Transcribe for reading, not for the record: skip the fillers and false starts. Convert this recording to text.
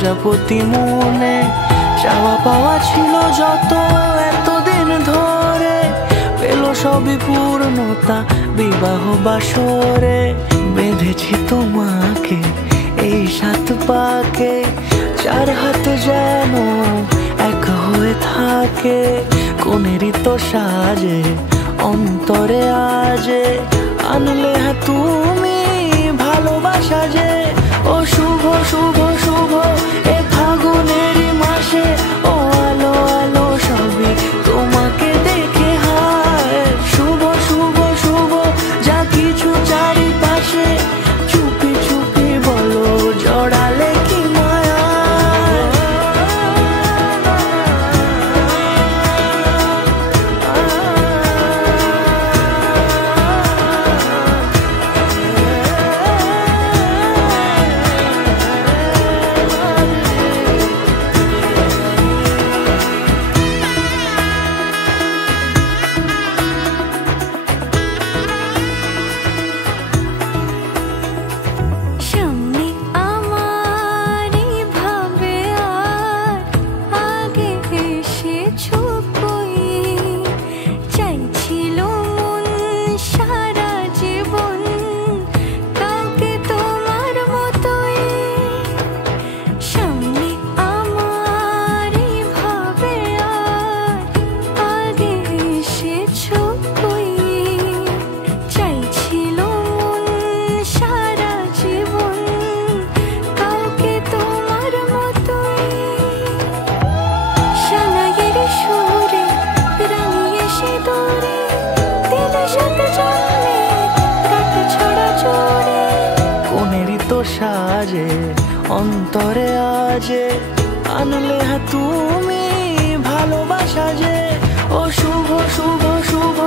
প্রজাপতি মনে চাওয়া পাওয়া ছিল যত এতদিন ধরে, পেল সবই পূর্ণতা বিবাহ বাসরে। বেঁধেছি তোমাকে এই 7 পাকে, 4 হাত যেন এক হয়ে থাকে। কোনেরই তো সাজে অন্তরে আজে আনলে তুমি ভালোবাসা যে। ও শুভ শুভ শুভ এ ফাগুনেরই মাসে, ও আলো আলো সবই তোমাকে দেখে হায়। শুভ শুভ শুভ যা কিছু চারিপাশে, চুপি চুপি বলো জড়ালে কি মায়া। কোনেরই তো সাজে অন্তরে আজে আনলে তুমি ভালোবাসা যে। ও শুভ শুভ শুভ